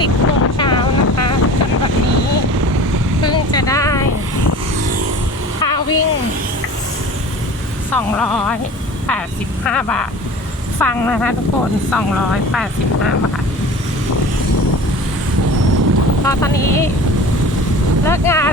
สิบโมงเช้านะคะจนวันนี้เพิ่งจะได้ค่าวิ่ง 285 บาท ฟังนะคะทุกคน 285 บาทพอตอนนี้เลิกงาน